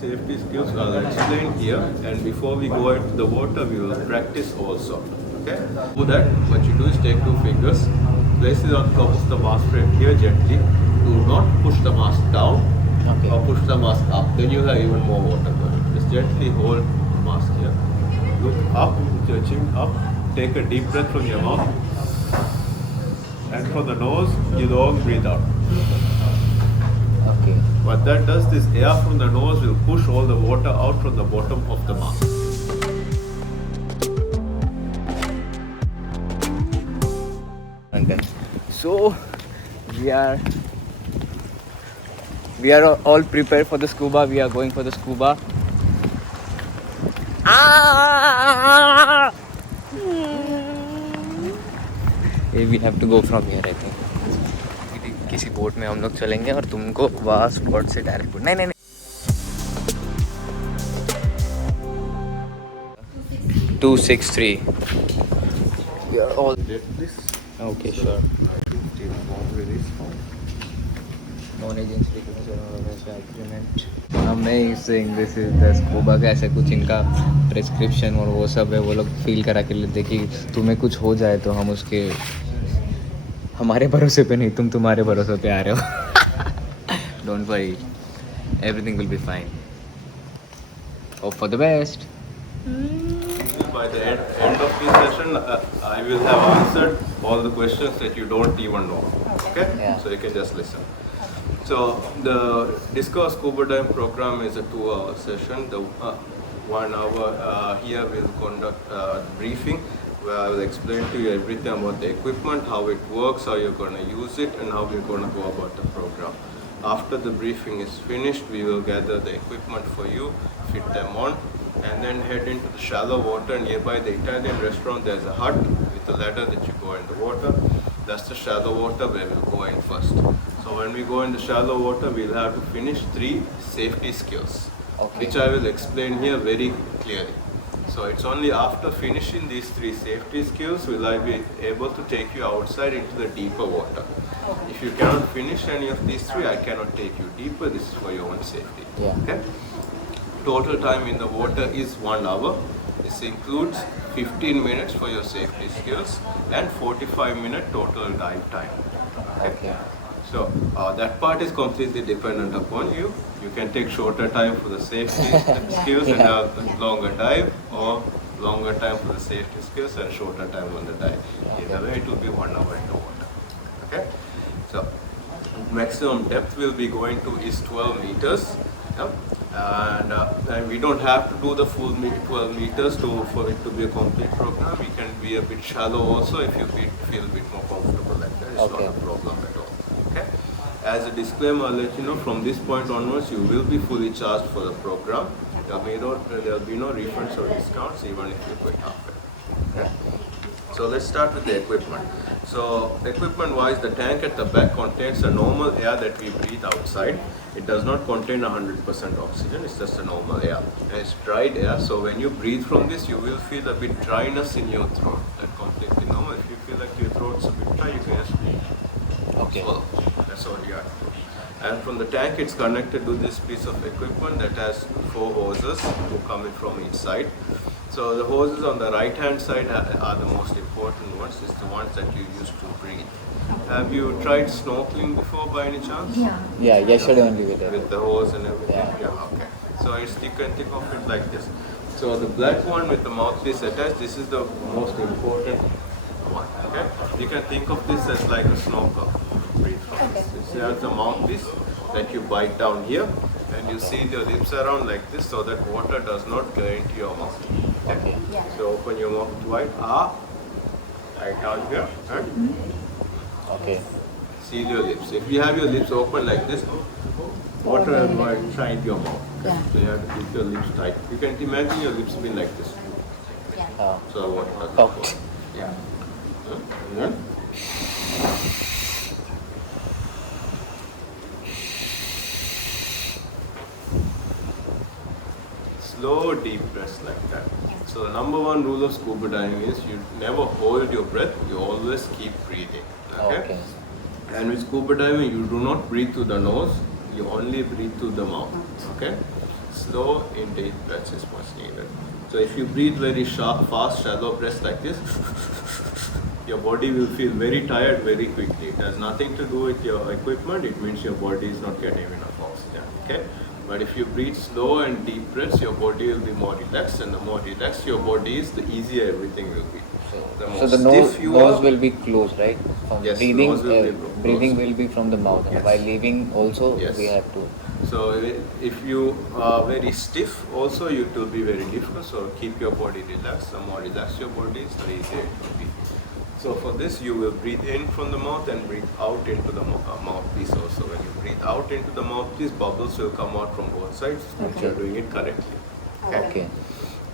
safety skills are explained here, and before we go into the water, we will practice also. Okay? To that, what you do is take two fingers, place it on top of the mask frame here gently. Do not push the mask down or push the mask up. Then you have even more water going. Just gently hold the mask here. Look up with your chin up. Take a deep breath from your mouth. And from the nose, you don't breathe out. Okay. What that does, this air from the nose will push all the water out from the bottom of the mask. And then, so we are all prepared for the scuba. We are going for the scuba. We have to go from here, I think. किसी boat में हम लोग चलेंगे और तुमको वहाँ spot से direct नहीं 263. We are all okay, sure. Non-agency agreement. Amazing. This is the scuba का ऐसे कुछ इनका प्रेस्क्रिप्शन और वो सब है. वो लोग फील करा के लेते कि तुम्हें कुछ हो जाए तो हम उसके हमारे भरोसे पे नहीं, तुम तुम्हारे भरोसे पे आ रहे हो. Don't worry, everything will be fine. Hope for the best. By the end of this session, I will have answered all the questions that you don't even know. Okay? Yeah. So you can just listen. So the Discover Scuba Dive program is a 2-hour session. The 1 hour here we'll conduct a briefing where I will explain to you everything about the equipment, how it works, how you're going to use it, and how we're going to go about the program. After the briefing is finished, we will gather the equipment for you, fit them on, and then head into the shallow water. Nearby the Italian restaurant, there's a hut with a ladder that you go in the water. That's the shallow water where we'll go in first. So when we go in the shallow water, we'll have to finish 3 safety skills, which I will explain here very clearly. So it's only after finishing these 3 safety skills will I be able to take you outside into the deeper water. If you cannot finish any of these 3, I cannot take you deeper. This is for your own safety. Yeah. Okay? Total time in the water is 1 hour. This includes 15 minutes for your safety skills and 45-minute total dive time. Okay. So that part is completely dependent upon you. You can take shorter time for the safety skills and a longer dive, or longer time for the safety skills and shorter time on the dive. Either way, it will be 1 hour in the water. Okay? So maximum depth we'll be going to is 12 meters. Yeah? And we don't have to do the full 12 meters for it to be a complete program. We can be a bit shallow also if you feel a bit more comfortable like that. It's not a problem at all. Okay? As a disclaimer, I'll let you know from this point onwards you will be fully charged for the program. There will be no refunds or discounts even if you quit halfway. Okay? So let's start with the equipment. So equipment wise, the tank at the back contains a normal air that we breathe outside. It does not contain 100% oxygen, it's just a normal air. And it's dried air, so when you breathe from this, you will feel a bit dryness in your throat. That's completely normal. If you feel like your throat's a bit dry, you can just swallow. That's all you have to do. And from the tank, it's connected to this piece of equipment that has 4 hoses coming from each side. So the hoses on the right hand side are the most important ones. It's the ones that you use to breathe. Have you tried snorkeling before by any chance? Yeah, yesterday only with that. With the hose and everything? Yeah. Okay. So you can think of it like this. So the black one with the mouthpiece attached, this is the most important one. Okay? You can think of this as like a snorkel. Breathe from this. This has the mouthpiece that you bite down here, and you seal your lips around like this so that water does not go into your mouth. Okay? So open your mouth wide. Right down here. And Okay. seal your lips. If you have your lips open like this, water will try into your mouth. Okay? So you have to keep your lips tight. You can imagine your lips being like this. So water doesn't go. Yeah. And then slow deep breaths like that. So the number 1 rule of scuba diving is you never hold your breath, you always keep breathing. Okay? And with scuba diving, you do not breathe through the nose, you only breathe through the mouth. Okay? slow in deep breaths is much needed. So if you breathe very fast, shallow breaths like this, your body will feel very tired very quickly. It has nothing to do with your equipment. It means your body is not getting enough oxygen. Okay. But if you breathe slow and deep breaths, your body will be more relaxed, and the more relaxed your body is, the easier everything will be. The more So the stiff you nose are, will be closed, right? From Yes, breathing, nose will be closed. breathing will be from the mouth. And Yes. while leaving also, Yes. we have to. So if you are very stiff, also it will be very difficult. So keep your body relaxed. The more relaxed your body is, the easier it will be. So for this, you will breathe in from the mouth and breathe out into the mouthpiece also. When you breathe out into the mouthpiece, bubbles will come out from both sides, which you are doing it correctly. Okay.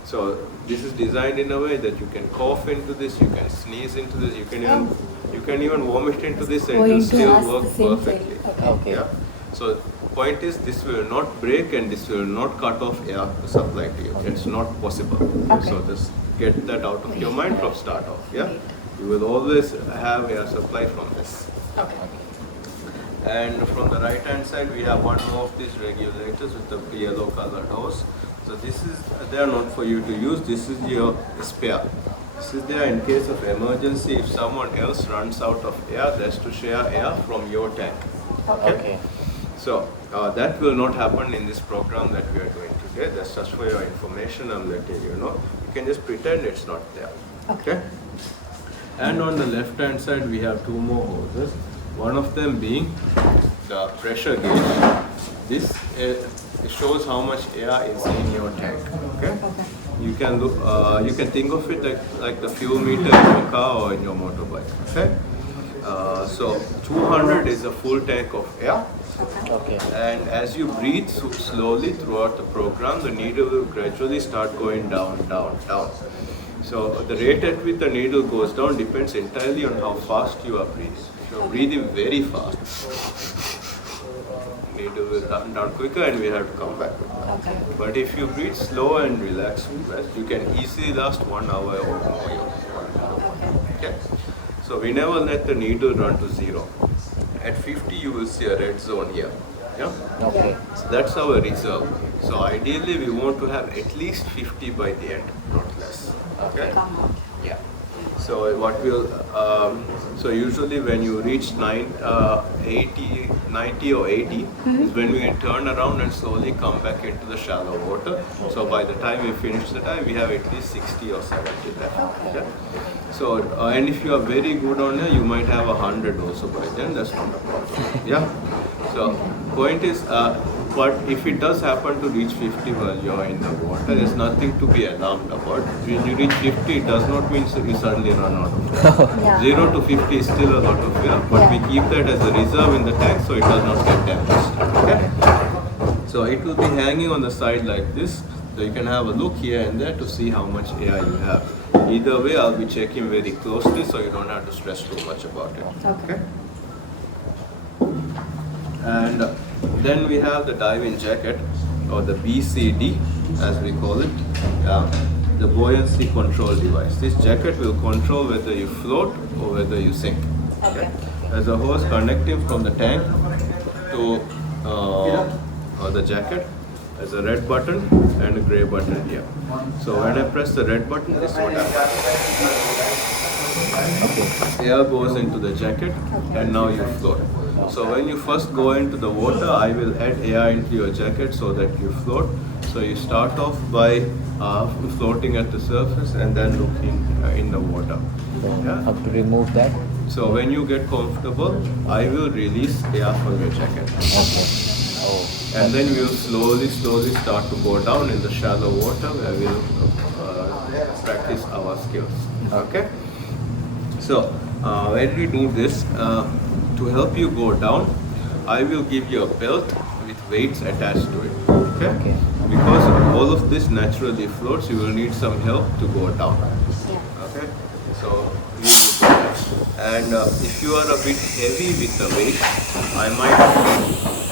So this is designed in a way that you can cough into this, you can sneeze into this, you can even vomit into this, and it will Going to still ask work the same perfectly. thing. Okay. Yeah. So point is, this will not break and this will not cut off air supply to you. It's not possible. Okay. So just get that out of your mind from start off. Yeah. You will always have air supply from this. Okay. And from the right hand side, we have one more of these regulators with the yellow colored hose. So this is, they are not for you to use. This is your spare. This is there in case of emergency. If someone else runs out of air, that's to share air from your tank. Okay. So that will not happen in this program that we are doing today. That's just for your information. I'm letting you know. You can just pretend it's not there. Okay. And on the left hand side, we have two more hoses. One of them being the pressure gauge. This it shows how much air is in your tank. Okay. You can look. You can think of it like the fuel meter in your car or in your motorbike. Okay. So 200 is a full tank of air. Okay. And as you breathe slowly throughout the program, the needle will gradually start going down, down, down. So the rate at which the needle goes down depends entirely on how fast you are breathing. If you are breathing very fast, needle will run down quicker and we have to come back. Okay. But if you breathe slow and relaxed, you can easily last 1 hour or more. Okay? So we never let the needle run to zero. At 50, you will see a red zone here. Yeah? Okay. So that's our reserve. So ideally, we want to have at least 50 by the end, not less. Okay? Yeah. So what will so usually when you reach 80, 90 or 80 is when we can turn around and slowly come back into the shallow water. So by the time we finish the dive, we have at least 60 or 70 left. Yeah? So and if you are very good on it, you might have 100 also by then. That's not a problem. Yeah. So point is, but if it does happen to reach 50 while you're in the water, there's nothing to be alarmed about. When you reach 50, it does not mean you suddenly run out of air. Yeah. 0 to 50 is still a lot of air, but we keep that as a reserve in the tank so it does not get damaged. Okay? So it will be hanging on the side like this. So you can have a look here and there to see how much air you have. Either way, I'll be checking very closely so you don't have to stress too much about it. Okay. And then we have the diving jacket, or the BCD as we call it, the buoyancy control device. This jacket will control whether you float or whether you sink. Okay. There's a hose connecting from the tank to the jacket. There's a red button and a grey button here. So when I press the red button, this is what happens. Air goes into the jacket and now you float. So when you first go into the water, I will add air into your jacket so that you float. So you start off by floating at the surface and then looking in the water. Yeah? Have to remove that. So when you get comfortable, I will release air from your jacket. Okay. Oh. And then we will slowly start to go down in the shallow water where we will practice our skills. Okay? So when we do this, to help you go down, I will give you a belt with weights attached to it. Okay? Because all of this naturally floats, you will need some help to go down. Okay? So we will do that. And if you are a bit heavy with the weight, I might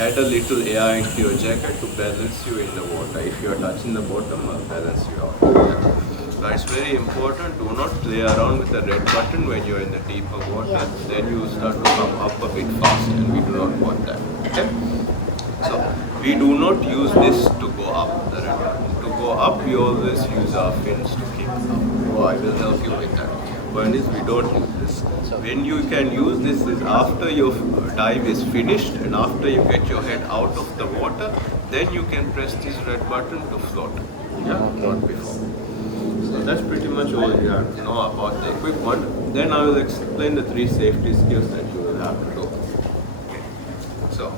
add a little air into your jacket to balance you in the water. If you are touching the bottom, I'll balance you out. Yeah. But it's very important, do not play around with the red button when you're in the deeper water. Then you start to come up a bit fast and we do not want that. Okay? So we do not use this to go up. The red button. To go up, we always use our fins to kick up. So I will help you with that. One is we don't use this. When you can use this is after your dive is finished and after you get your head out of the water, then you can press this red button to float. Yeah, not before. So that's pretty much all you have to know about the equipment. Then I will explain the 3 safety skills that you will have to do. Okay. So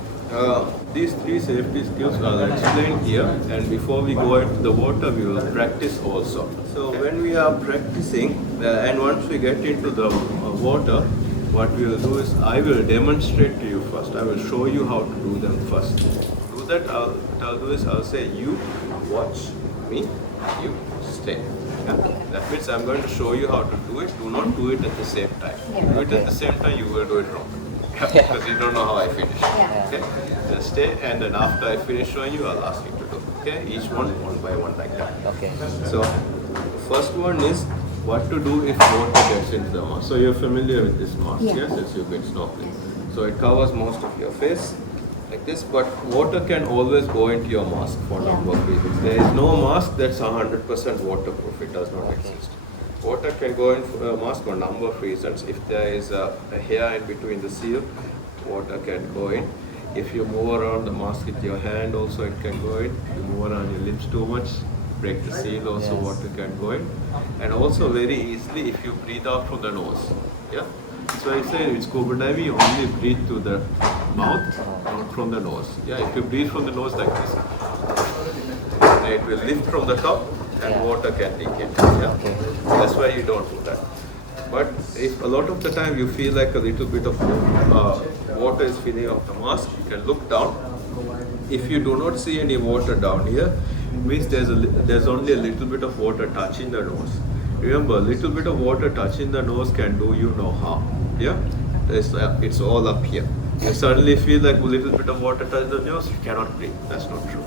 these 3 safety skills are explained here, and before we go into the water, we will practice also. So when we are practicing, and once we get into the water, what we will do is I will demonstrate to you first. I will show you how to do them first. To do that, what I'll do is I'll say you watch me, you stay. Yeah? That means I'm going to show you how to do it. Do not do it at the same time. Do it at the same time, you will do it wrong. Because you don't know how I finish. Okay? Just stay, and then after I finish showing you, I'll ask you to do. Okay? Each one by one like that. Okay. So, first one is what to do if water gets into the mask. So you're familiar with this mask, yes? Since you've been snorkeling. So it covers most of your face like this, but water can always go into your mask for a number of reasons. There is no mask that's 100% waterproof. It does not exist. Water can go into a mask for a number of reasons. If there is a hair in between the seal, water can go in. If you move around the mask with your hand, also it can go in. If you move around your lips too much, break the seal, also water can go in. And also very easily if you breathe out from the nose. Yeah? So I say in scuba diving, you only breathe through the mouth, not from the nose. Yeah, if you breathe from the nose like this, it will lift from the top and water can leak in. Yeah? That's why you don't do that. But if a lot of the time you feel like a little bit of water is filling up the mask, you can look down. If you do not see any water down here, it means there's only a little bit of water touching the nose. Remember, a little bit of water touching the nose can do you no harm. Yeah? It's all up here. You suddenly feel like a little bit of water touches the nose, you cannot breathe. That's not true.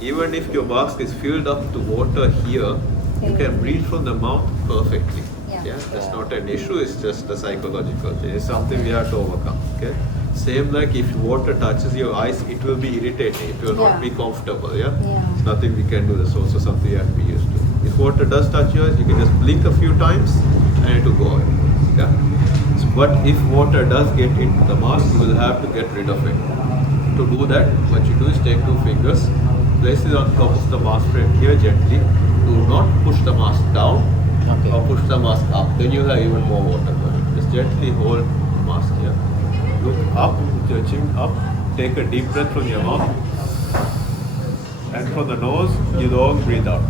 Even if your mask is filled up to water here, you can breathe from the mouth perfectly. Yeah, that's not an issue, it's just a psychological thing. It's something we have to overcome. Okay? Same like if water touches your eyes, it will be irritating. It will not be comfortable. Yeah? It's nothing we can do. That's also something you have to be used to. If water does touch your eyes, you can just blink a few times and it will go away. Yeah? So, but if water does get into the mask, you will have to get rid of it. To do that, what you do is take 2 fingers, place it on top of the mask frame here gently. Do not push the mask down or push the mask up. Then you have even more water going. Just gently hold the mask here. Look up with your chin up. Take a deep breath from your mouth. And from the nose, you long breathe out.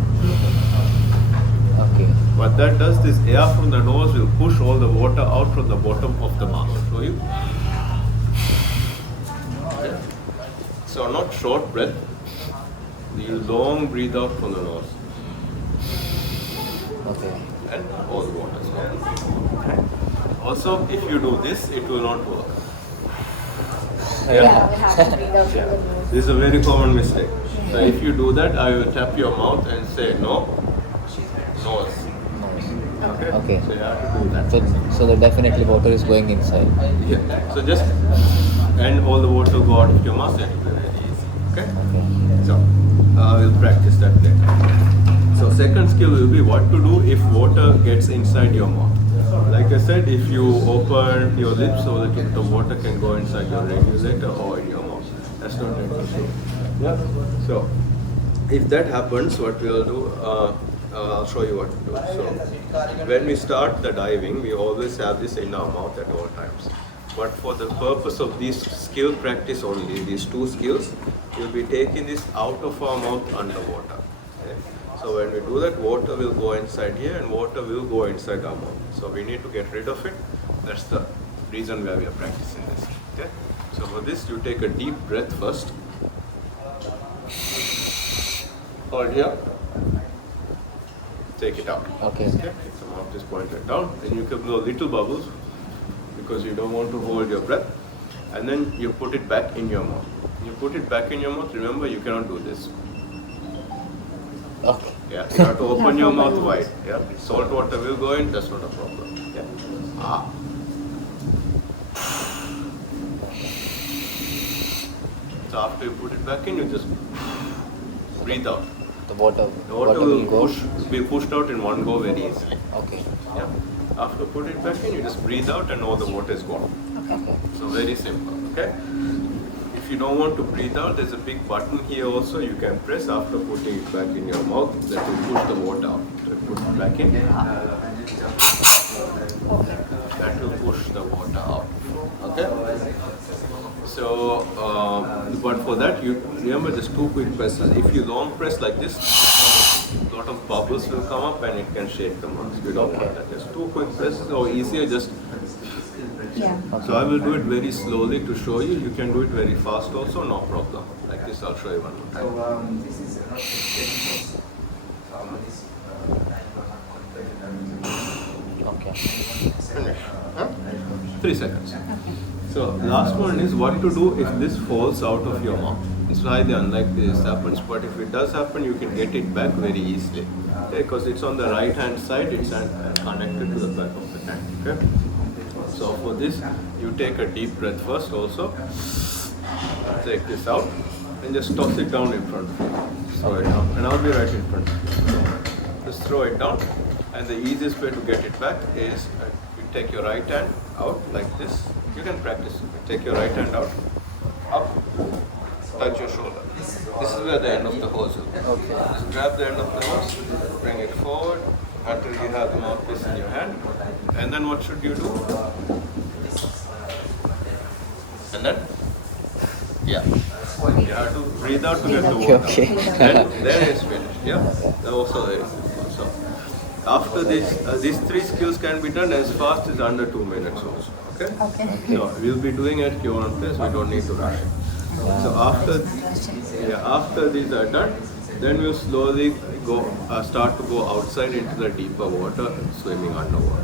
Okay. What that does, this air from the nose will push all the water out from the bottom of the mask. Show you. So not short breath. You long breathe out from the nose. Okay. And all the water is gone. Also, if you do this, it will not work. We have to breathe out through the nose. This is a very common mistake. So if you do that, I will tap your mouth and say no, nose. Okay? Okay. So you have to do that. So the definitely water is going inside. Yeah. So just, and all the water go out of your mouth and it will be very easy. Okay? So, we'll practice that later. So second skill will be what to do if water gets inside your mouth. Like I said, if you open your lips so that the water can go inside your radiolator or in your mouth. That's not necessary. Yeah. So if that happens, what we'll do, I'll show you what to do. So when we start the diving, we always have this in our mouth at all times. But for the purpose of this skill practice only, these 2 skills, we'll be taking this out of our mouth underwater. Okay? So when we do that, water will go inside here and water will go inside our mouth. So we need to get rid of it. That's the reason why we are practicing this. Okay? So for this, you take a deep breath first. Hold here. Take it out. Okay. Okay? If the mouth is pointed down, then you can blow little bubbles because you don't want to hold your breath. And then you put it back in your mouth. You put it back in your mouth, remember you cannot do this. Okay. Yeah, you have to open your mouth wide. Yeah, salt water will go in, that's not a problem. Yeah. Ah. So after you put it back in, you just breathe out. The water, The water will be pushed out in one go very easily. Okay. Yeah. After put it back in, you just breathe out and all the water is gone. Okay. So very simple. Okay. If you don't want to breathe out, there's a big button here also. You can press after putting it back in your mouth. That will push the water out. So you put it back in. That will push the water out. Okay. So, but for that, you remember just 2 quick presses. If you long press like this, a lot of bubbles will come up and it can shake the mask. We don't want that. Just 2 quick presses, or easier, just. Yeah. So I will do it very slowly to show you. You can do it very fast also, no problem. Like this, I'll show you one more time. Okay. Finish. Huh? 3 seconds. So last one is what to do if this falls out of your mouth. It's highly unlikely this happens, but if it does happen, you can get it back very easily. Okay, because it's on the right hand side, it's connected to the back of the tank. Okay. So for this, you take a deep breath first also. Take this out and just toss it down in front of you. Throw it down, and I'll be right in front of you. Just throw it down, and the easiest way to get it back is you take your right hand out like this. You can practice. Take your right hand out, up, touch your shoulder. This is where the end of the hose will be. Okay. Just grab the end of the hose, bring it forward until you have the mouthpiece in your hand. And then what should you do? And then, yeah. You have to breathe out to get the water. Okay. Then it's finished. Yeah. That also very simple. So after this, these 3 skills can be done as fast as under 2 minutes also. Okay. Okay. So we'll be doing it at your own pace. We don't need to rush. So after these are done, then we'll slowly start to go outside into the deeper water, swimming underwater.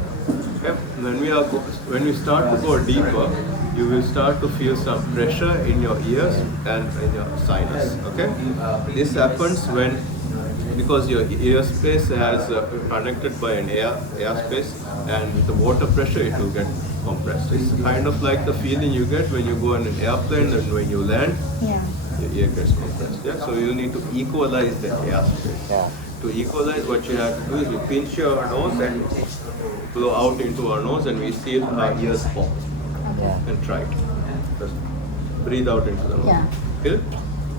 Okay. When we start to go deeper, you will start to feel some pressure in your ears and in your sinus. Okay. This happens because your ear space has connected by an air space, and with the water pressure it will get compressed. It's kind of like the feeling you get when you go in an airplane and when you land, Yeah. your ear gets compressed. Yeah? So you need to equalize the air space. Yeah. To equalize, what you have to do is you pinch your nose and blow out into our nose, and we feel our ears pop. Yeah. And try it. Just breathe out into the nose. Yeah. Feel it?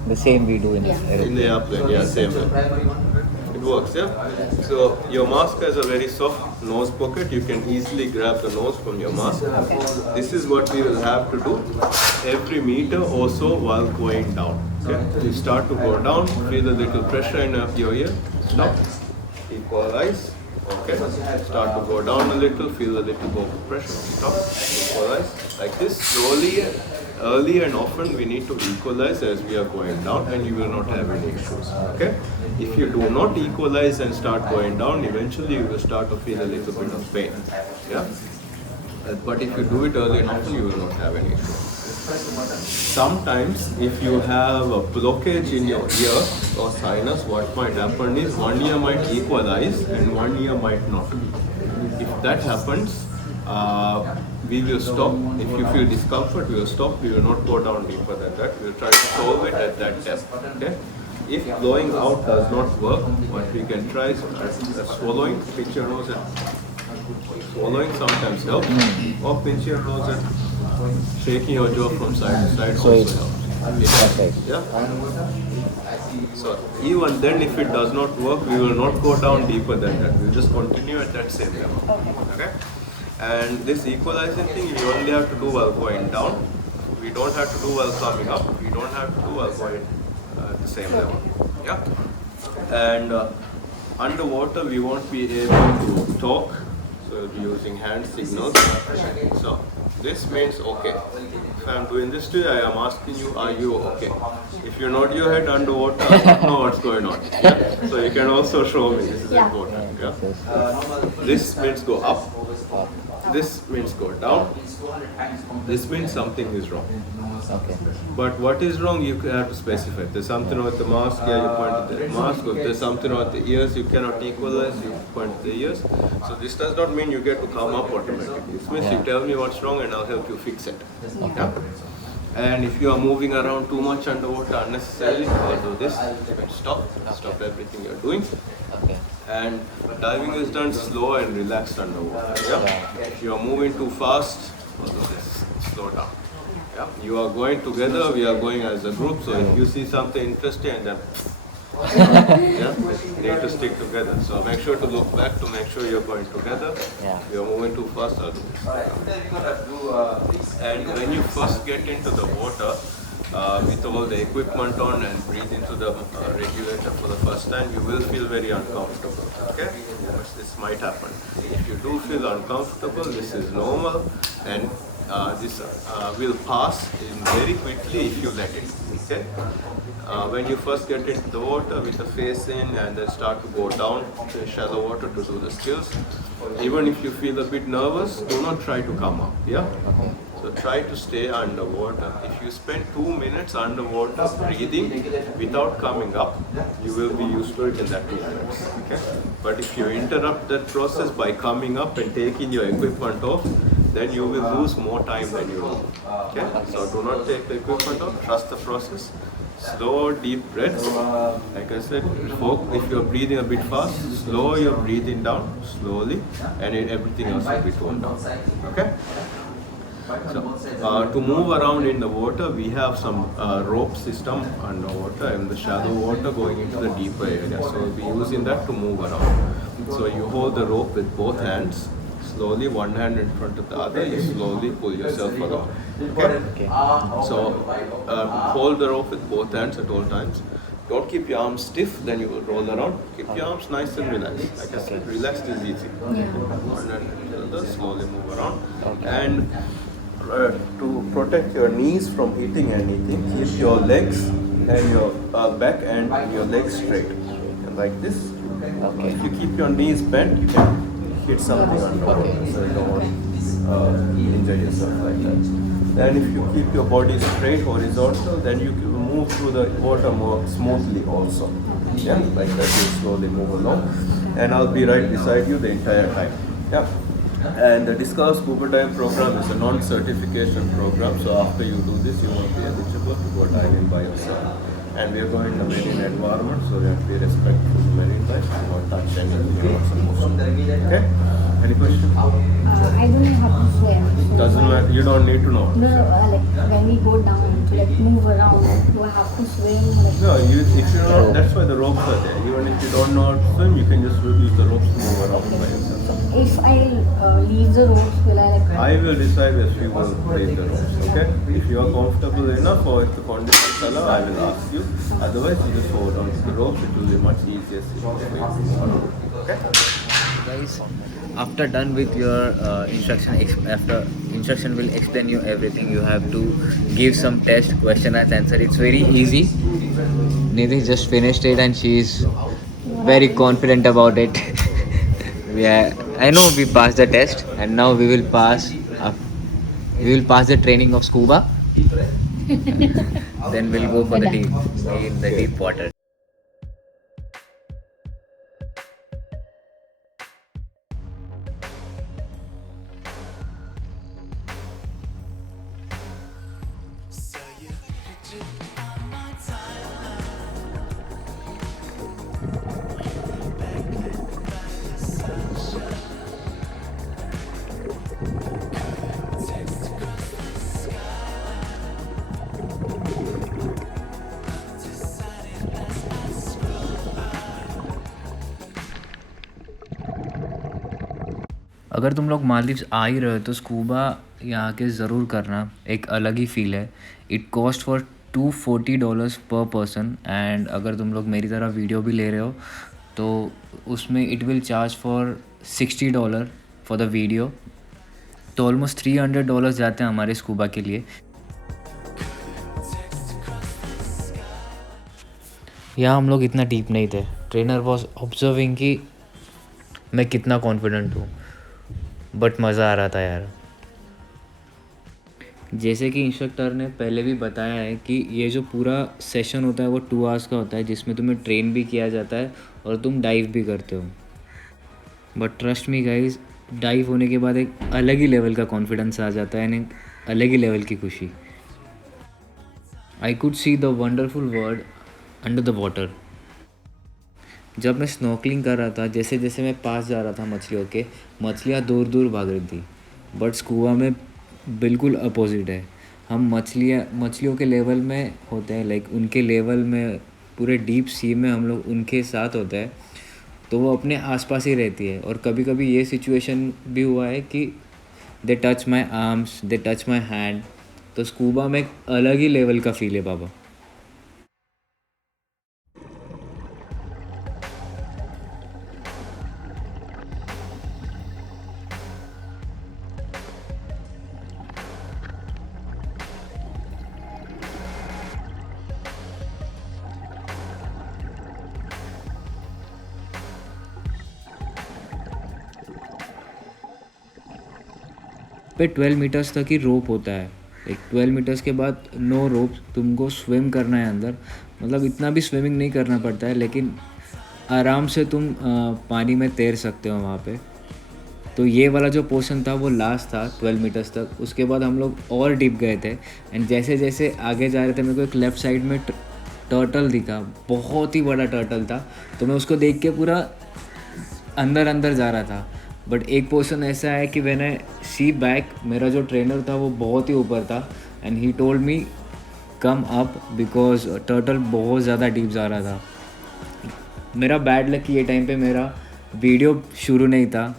The same we do in Yeah. In the airplane, yeah, same way. It works, yeah? So your mask has a very soft nose pocket. You can easily grab the nose from your mask. This is what we will have to do every meter or so while going down. Okay? You start to go down, feel a little pressure in your ear, stop, equalize. Okay, start to go down a little, feel a little more pressure, stop, equalize. Like this, slowly, early and often we need to equalize as we are going down, and you will not have any issues. Okay, if you do not equalize and start going down, eventually you will start to feel a little bit of pain. Yeah, but if you do it early and often, you will not have any issues. Sometimes if you have a blockage in your ear or sinus, what might happen is one ear might equalize and one ear might not. If that happens, we will stop. If you feel discomfort, we will stop. We will not go down deeper than that. We will try to solve it at that depth. Okay? If blowing out does not work, what we can try is swallowing, pinch your nose, and swallowing sometimes helps, or pinch your nose and shaking your jaw from side to side So also it's helps. perfect. Yeah. So even then, if it does not work, we will not go down deeper than that. We'll just continue at that same level. Okay. And this equalizing thing, we only have to do while going down. We don't have to do while coming up. We don't have to do while going at the same level. Yeah. And underwater, we won't be able to talk. So we'll be using hand signals. So this means okay. If I am doing this to you, I am asking you, are you okay? If you nod your head underwater, I don't know what's going on. Yeah? So you can also show me. This is important. Yeah? This means go up. This means go down. This means something is wrong. Okay. But what is wrong, you have to specify. If there's something wrong with the mask, yeah, you point to the mask. If there's something wrong with the ears, you cannot equalize, you point to the ears. So this does not mean you get to come up automatically. This means you tell me what's wrong and I'll help you fix it. Yeah? And if you are moving around too much underwater unnecessarily, do this. Stop everything you're doing. Okay. And diving is done slow and relaxed underwater. Yeah. If you are moving too fast, do this. Slow down. Yeah. You are going together. We are going as a group. So if you see something interesting, then yeah, you need to stick together. So make sure to look back to make sure you're going together. Yeah. If you're moving too fast, I'll do this. And when you first get into the water, with all the equipment on and breathe into the regulator for the first time, you will feel very uncomfortable. Okay? This might happen. If you do feel uncomfortable, this is normal, and this will pass very quickly if you let it. Okay? When you first get into the water with the face in and then start to go down to shallow water to do the skills, even if you feel a bit nervous, do not try to come up. Yeah? So try to stay underwater. If you spend 2 minutes underwater breathing without coming up, you will be used to it in that 2 minutes. Okay? But if you interrupt that process by coming up and taking your equipment off, then you will lose more time than you know. Okay? So do not take the equipment off, trust the process. Slow, deep breaths. Like I said, if you're breathing a bit fast, slow your breathing down slowly, and everything else will be toned down. Okay? So, to move around in the water, we have some rope system underwater in the shallow water going into the deeper area. So we'll be using that to move around. So you hold the rope with both hands. Slowly, one hand in front of the other, you slowly pull yourself along. Okay? So hold the rope with both hands at all times. Don't keep your arms stiff, then you will roll around. Keep your arms nice and relaxed. Like I said, relaxed is easy. One hand in front of the other, slowly move around. And to protect your knees from hitting anything, keep your legs and your back and your legs straight. And like this. If you keep your knees bent, you can hit something underwater, so you don't want to injure yourself like that. Then if you keep your body straight, horizontal, then you can move through the water more smoothly also. Yeah, like that you slowly move along. And I'll be right beside you the entire time. Yeah. And the Discover Scuba Dive program is a non-certification program, so after you do this, you won't be eligible to go diving by yourself. And we are going in a marine environment, so we have to be respectful to marine life. You won't touch anything you're not supposed to. Okay? Any questions? I don't know how to swim. Doesn't matter. You don't need to know. No, like when we go down to like move around, do I have to swim? Like, No, if you're not, that's why the ropes are there. Even if you don't know how to swim, you can just use the ropes to move around by yourself. if I leave the ropes, will I like? I will decide if you will leave the ropes, okay? If you are comfortable enough or if the conditions allow, I will ask you. Otherwise, you just hold on to the ropes. It will be much easier for you to move around. Okay? Guys, after done with your after instruction will explain you everything, you have to give some test question and answer. It's very easy. Nidhi just finished it and she is very confident about it. I know we passed the test and now we will pass the training of scuba. Then we'll go for the deep water. अगर तुम लोग मालदीव्स आ ही रहे हो तो scuba यहाँ के ज़रूर करना, एक अलग ही फील है. इट कॉस्ट फॉर $240 पर पर्सन. एंड अगर तुम लोग मेरी तरह वीडियो भी ले रहे हो तो उसमें it will charge for $60 for the video. तो ऑलमोस्ट $300 जाते हैं हमारे स्कूबा के लिए. यहाँ हम लोग इतना डीप नहीं थे. ट्रेनर वॉज ऑब्जर्विंग कि मैं कितना कॉन्फिडेंट हूँ, बट मज़ा आ रहा था यार. जैसे कि इंस्ट्रक्टर ने पहले भी बताया है कि ये जो पूरा सेशन होता है वो 2 आवर्स का होता है, जिसमें तुम्हें ट्रेन भी किया जाता है और तुम डाइव भी करते हो. But trust me guys, dive होने के बाद एक अलग ही लेवल का कॉन्फिडेंस आ जाता है एंड एक अलग ही लेवल की खुशी. I could see the wonderful world under the water. जब मैं स्नॉर्कलिंग कर रहा था, जैसे जैसे मैं पास जा रहा था मछलियों के, मछलियाँ दूर दूर भाग रही थी. बट स्कूबा में बिल्कुल अपोजिट है. हम मछलियों के लेवल में होते हैं, लाइक उनके लेवल में, पूरे डीप सी में हम लोग उनके साथ होते हैं. तो वो अपने आसपास ही रहती है. और कभी कभी ये सिचुएशन भी हुआ है कि they touch my arms, they touch my hand. तो स्कूबा में एक अलग ही लेवल का फील है बाबा. पे 12 मीटर्स तक ही रोप होता है. एक 12 मीटर्स के बाद नो रोप. तुमको स्विम करना है अंदर. मतलब इतना भी स्विमिंग नहीं करना पड़ता है, लेकिन आराम से तुम पानी में तैर सकते हो वहाँ पे. तो ये वाला जो पोर्शन था वो लास्ट था 12 मीटर्स तक. उसके बाद हम लोग और डीप गए थे. एंड जैसे जैसे आगे जा रहे थे, मेरे को एक लेफ़्ट साइड में टर्टल दिखा. बहुत ही बड़ा टर्टल था. तो मैं उसको देख के पूरा अंदर जा रहा था. बट एक पोर्शन ऐसा है कि मैंने सी बैक, मेरा जो ट्रेनर था वो बहुत ही ऊपर था. And he told me come up because turtle बहुत ज़्यादा डीप जा रहा था. मेरा बैड लक कि ये टाइम पे मेरा वीडियो शुरू नहीं था.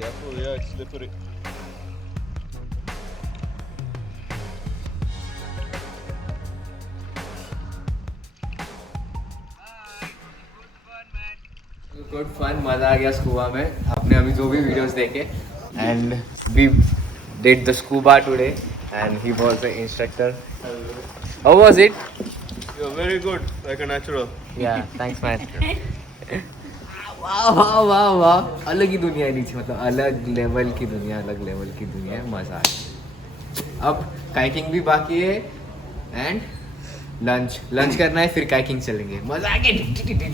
Careful, yeah, it's slippery. Good fun, मज़ा आ गया स्कूबा में. आपने अभी जो भी वीडियोस देखे, and we did the scuba today and he was the instructor. How was it? You're very good, like a natural. Yeah thanks man. वाह वाह वाह वाह, अलग ही दुनिया है नीचे. मतलब अलग लेवल की दुनिया है, मज़ा आ गया. अब काइकिंग भी बाकी है एंड लंच करना है, फिर काइकिंग चलेंगे, मजा आ गया।